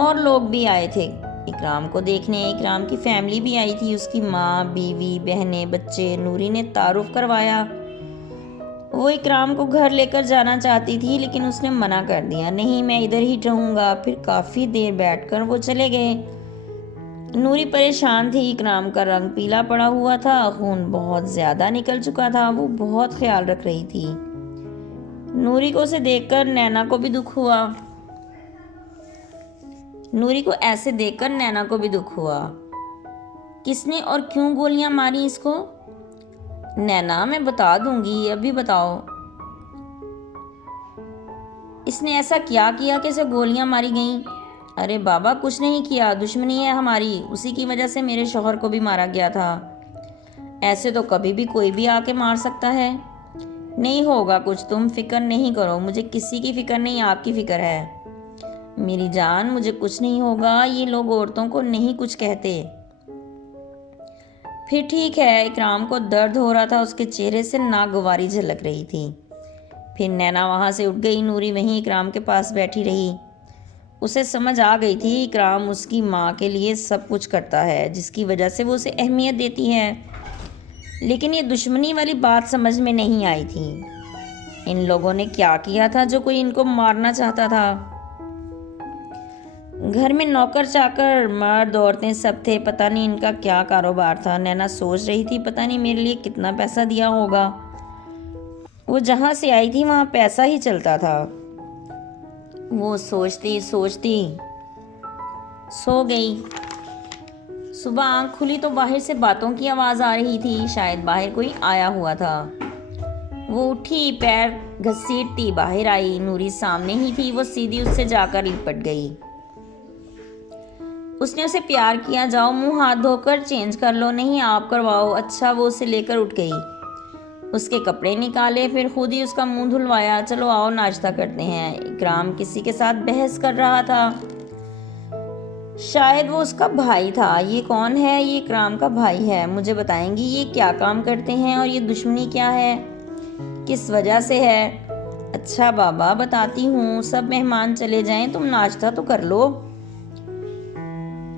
اور لوگ بھی آئے تھے اکرام کو دیکھنے. اکرام کی فیملی بھی آئی تھی، اس کی ماں، بیوی، بہنیں، بچے. نوری نے تعارف کروایا. وہ اکرام کو گھر لے کر جانا چاہتی تھی لیکن اس نے منع کر دیا. نہیں، میں ادھر ہی رہوں گا. پھر کافی دیر بیٹھ کر وہ چلے گئے. نوری پریشان تھی. اکرام کا رنگ پیلا پڑا ہوا تھا، خون بہت زیادہ نکل چکا تھا. وہ بہت خیال رکھ رہی تھی. نوری کو اسے دیکھ کر نینا کو بھی دکھ ہوا. کس نے اور کیوں گولیاں ماری اس کو؟ نینا، میں بتا دوں گی، ابھی بتاؤ. اس نے ایسا کیا کہ اسے گولیاں ماری گئیں؟ ارے بابا، کچھ نہیں کیا، دشمنی ہے ہماری، اسی کی وجہ سے میرے شوہر کو بھی مارا گیا تھا. ایسے تو کبھی بھی کوئی بھی آ کے مار سکتا ہے. نہیں ہوگا کچھ، تم فکر نہیں کرو. مجھے کسی کی فکر نہیں، آپ کی فکر ہے. میری جان، مجھے کچھ نہیں ہوگا. یہ لوگ عورتوں کو نہیں کچھ کہتے. پھر ٹھیک ہے. اکرام کو درد ہو رہا تھا، اس کے چہرے سے ناگواری جھلک رہی تھی. پھر نینا وہاں سے اٹھ گئی. نوری وہیں اکرام کے پاس بیٹھی رہی. اسے سمجھ آ گئی تھی اکرام اس کی ماں کے لیے سب کچھ کرتا ہے، جس کی وجہ سے وہ اسے اہمیت دیتی ہے. لیکن یہ دشمنی والی بات سمجھ میں نہیں آئی تھی. ان لوگوں نے کیا کیا تھا جو کوئی ان کو مارنا چاہتا تھا؟ گھر میں نوکر چاکر، مرد، عورتیں سب تھے. پتہ نہیں ان کا کیا کاروبار تھا. نینا سوچ رہی تھی پتہ نہیں میرے لیے کتنا پیسہ دیا ہوگا. وہ جہاں سے آئی تھی وہاں پیسہ ہی چلتا تھا. وہ سوچتی سو گئی. صبح آنکھ کھلی تو باہر سے باتوں کی آواز آ رہی تھی. شاید باہر کوئی آیا ہوا تھا. وہ اٹھی، پیر گھسیٹتی باہر آئی. نوری سامنے ہی تھی. وہ سیدھی اس سے جا کر لپٹ گئی. اس نے اسے پیار کیا. جاؤ منہ ہاتھ دھو کر چینج کر لو. نہیں، آپ کرواؤ. اچھا. وہ اسے لے کر اٹھ گئی. اس کے کپڑے نکالے، پھر خود ہی اس کا منہ دھلوایا. چلو آؤ ناشتہ کرتے ہیں. اکرام کسی کے ساتھ بحث کر رہا تھا. شاید وہ اس کا بھائی تھا. یہ کون ہے؟ یہ اکرام کا بھائی ہے. مجھے بتائیں گی یہ کیا کام کرتے ہیں اور یہ دشمنی کیا ہے، کس وجہ سے ہے؟ اچھا بابا، بتاتی ہوں. سب مہمان چلے جائیں، تم ناشتہ تو کر لو.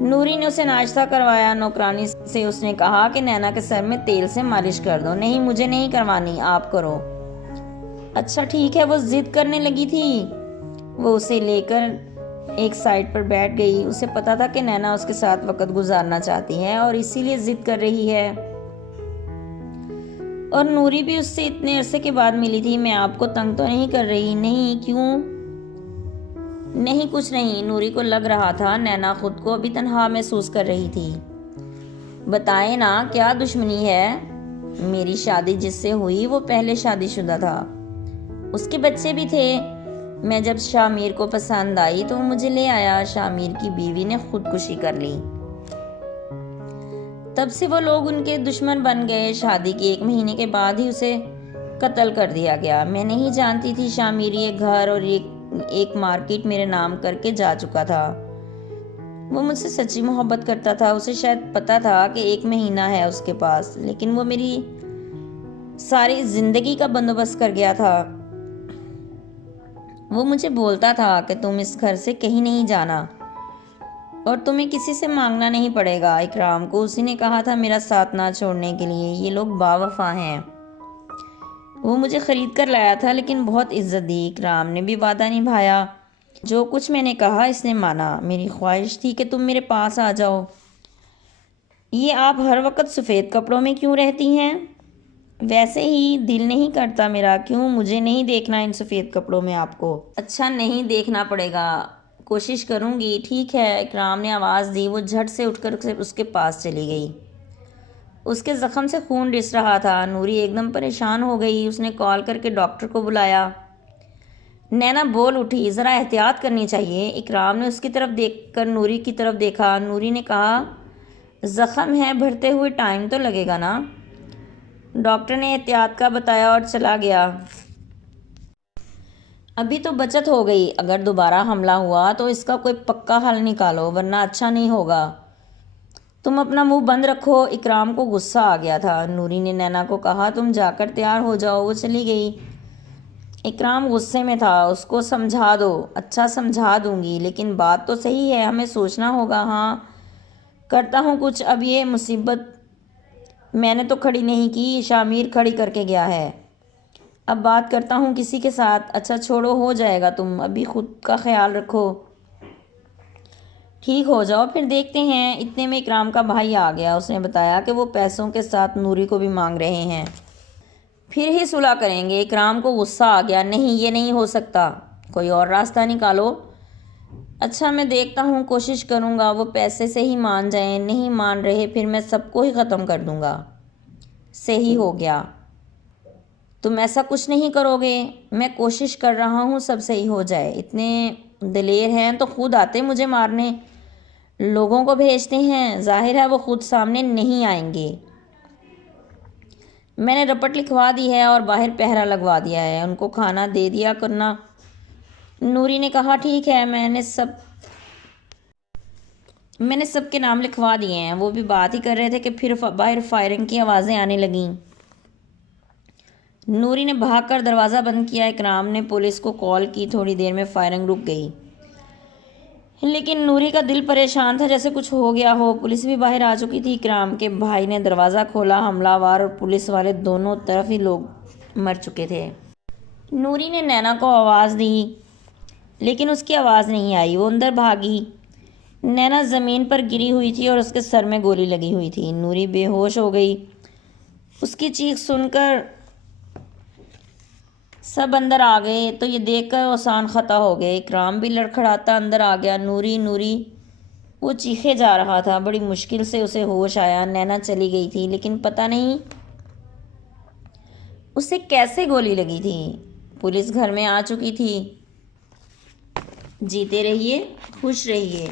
نوری نے اسے ناشتہ کروایا. نوکرانی سے اس نے کہا کہ نینا کے سر میں تیل سے مالش کر دو. نہیں، مجھے نہیں کروانی، آپ کرو. اچھا ٹھیک ہے. وہ ضد کرنے لگی تھی. وہ اسے لے کر ایک سائڈ پر بیٹھ گئی. اسے پتا تھا کہ نینا اس کے ساتھ وقت گزارنا چاہتی ہے اور اسی لیے ضد کر رہی ہے. اور نوری بھی اس سے اتنے عرصے کے بعد ملی تھی. میں آپ کو تنگ تو نہیں کر رہی؟ نہیں. کیوں؟ نہیں، کچھ نہیں. نوری کو لگ رہا تھا نینا خود کو ابھی تنہا محسوس کر رہی تھی. بتائیں نا، کیا دشمنی ہے؟ میری شادی جس سے ہوئی وہ پہلے شادی شدہ تھا. اس کے بچے بھی تھے. میں جب شامیر کو پسند آئی تو وہ مجھے لے آیا. شامیر کی بیوی نے خودکشی کر لی. تب سے وہ لوگ ان کے دشمن بن گئے. شادی کے 1 مہینے کے بعد ہی اسے قتل کر دیا گیا. میں نہیں جانتی تھی شامیر یہ گھر اور ایک مارکیٹ میرے نام کر کے جا چکا تھا. وہ مجھ سے سچی محبت کرتا تھا. اسے شاید پتا تھا کہ 1 مہینہ ہے اس کے پاس، لیکن وہ میری ساری زندگی کا بندوبست کر گیا تھا. وہ مجھے بولتا تھا کہ تم اس گھر سے کہیں نہیں جانا اور تمہیں کسی سے مانگنا نہیں پڑے گا. اکرام کو اسی نے کہا تھا میرا ساتھ نہ چھوڑنے کے لیے. یہ لوگ باوفا ہیں. وہ مجھے خرید کر لایا تھا لیکن بہت عزت دی. اکرام نے بھی وعدہ نبھایا. جو کچھ میں نے کہا اس نے مانا. میری خواہش تھی کہ تم میرے پاس آ جاؤ. یہ آپ ہر وقت سفید کپڑوں میں کیوں رہتی ہیں؟ ویسے ہی دل نہیں کرتا میرا. کیوں؟ مجھے نہیں دیکھنا ان سفید کپڑوں میں آپ کو. اچھا، نہیں دیکھنا پڑے گا، کوشش کروں گی. ٹھیک ہے. اکرام نے آواز دی. وہ جھٹ سے اٹھ کر اس کے پاس چلی گئی. اس کے زخم سے خون رس رہا تھا. نوری ایک دم پریشان ہو گئی. اس نے کال کر کے ڈاکٹر کو بلایا. نینا بول اٹھی. ذرا احتیاط کرنی چاہیے. اکرام نے اس کی طرف دیکھ کر نوری کی طرف دیکھا. نوری نے کہا زخم ہے، بھرتے ہوئے ٹائم تو لگے گا نا. ڈاکٹر نے احتیاط کا بتایا اور چلا گیا. ابھی تو بچت ہو گئی. اگر دوبارہ حملہ ہوا تو اس کا کوئی پکا حل نکالو ورنہ اچھا نہیں ہوگا. تم اپنا منہ بند رکھو. اکرام کو غصہ آ گیا تھا. نوری نے نینا کو کہا تم جا کر تیار ہو جاؤ. وہ چلی گئی. اکرام غصے میں تھا. اس کو سمجھا دو. اچھا سمجھا دوں گی لیکن بات تو صحیح ہے, ہمیں سوچنا ہوگا. ہاں کرتا ہوں کچھ. اب یہ مصیبت میں نے تو کھڑی نہیں کی, شامیر کھڑی کر کے گیا ہے. اب بات کرتا ہوں کسی کے ساتھ. اچھا چھوڑو, ہو جائے گا, تم ابھی خود کا خیال رکھو, ٹھیک ہو جاؤ پھر دیکھتے ہیں. اتنے میں اکرام کا بھائی آ گیا. اس نے بتایا کہ وہ پیسوں کے ساتھ نوری کو بھی مانگ رہے ہیں, پھر ہی صلح کریں گے. اکرام کو غصہ آ گیا. نہیں, یہ نہیں ہو سکتا, کوئی اور راستہ نکالو. اچھا میں دیکھتا ہوں, کوشش کروں گا. وہ پیسے سے ہی مان جائیں. نہیں مان رہے پھر میں سب کو ہی ختم کر دوں گا. صحیح ہو گیا, تم ایسا کچھ نہیں کرو گے. میں کوشش کر رہا ہوں سب صحیح ہو جائے. اتنے دلیر ہیں تو خود آتے مجھے مارنے. لوگوں کو بھیجتے ہیں, ظاہر ہے وہ خود سامنے نہیں آئیں گے. میں نے رپٹ لکھوا دی ہے اور باہر پہرا لگوا دیا ہے. ان کو کھانا دے دیا کرنا. نوری نے کہا ٹھیک ہے, میں نے سب کے نام لکھوا دیے ہیں. وہ بھی بات ہی کر رہے تھے کہ پھر باہر فائرنگ کی آوازیں آنے لگیں. نوری نے بھاگ کر دروازہ بند کیا. اکرام نے پولیس کو کال کی. تھوڑی دیر میں فائرنگ رک گئی لیکن نوری کا دل پریشان تھا جیسے کچھ ہو گیا ہو. پولیس بھی باہر آ چکی تھی. اکرام کے بھائی نے دروازہ کھولا. حملہ ور اور پولیس والے دونوں طرف ہی لوگ مر چکے تھے. نوری نے نینا کو آواز دی لیکن اس کی آواز نہیں آئی. وہ اندر بھاگی. نینا زمین پر گری ہوئی تھی اور اس کے سر میں گولی لگی ہوئی تھی. نوری بے ہوش ہو گئی. اس کی چیخ سن کر سب اندر آ گئے تو یہ دیکھ کر آسان خطا ہو گئے. اکرام بھی لڑکھڑاتا اندر آ گیا. نوری نوری وہ چیخے جا رہا تھا. بڑی مشکل سے اسے ہوش آیا. نینا چلی گئی تھی لیکن پتہ نہیں اسے کیسے گولی لگی تھی. پولیس گھر میں آ چکی تھی. جیتے رہیے, خوش رہیے.